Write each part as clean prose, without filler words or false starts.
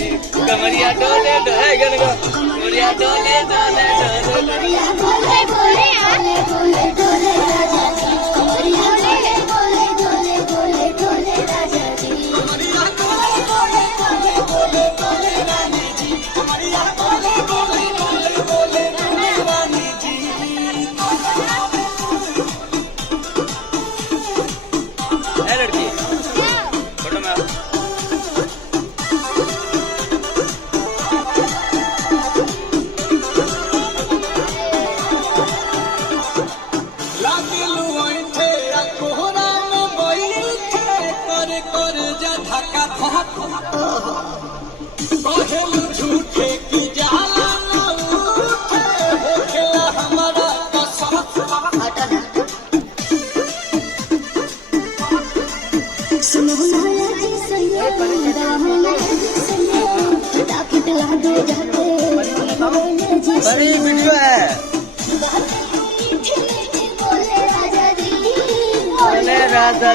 कमरिया डोले डोले कमरिया डोले डोले कमरिया बोले बोले आले बोले डोले राजा जी कमरिया बोले बोले डोले बोले डोले राजा जी कमरिया बोले बोले डोले बोले डोले रानी जी कमरिया बोले बोले डोले बोले डोले रानी जी है लड़की फोटो में झूठे की जाला ना उठे हो खेला हमारा कसम सुनो लाला जी सैया फटाफट ला दो जाते बड़ी वीडियो है बोले राजा जी बोले राजा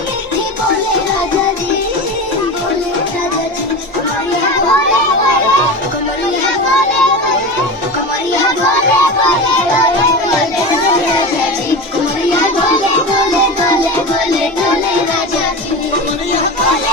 जी बोले राजा जी बोले राजा जी कमरिया बोले बोले कमरिया बोले कमरिया बोले बोले बोले राजा जी कमरिया बोले बोले बोले बोले राजा जी कमरिया बोले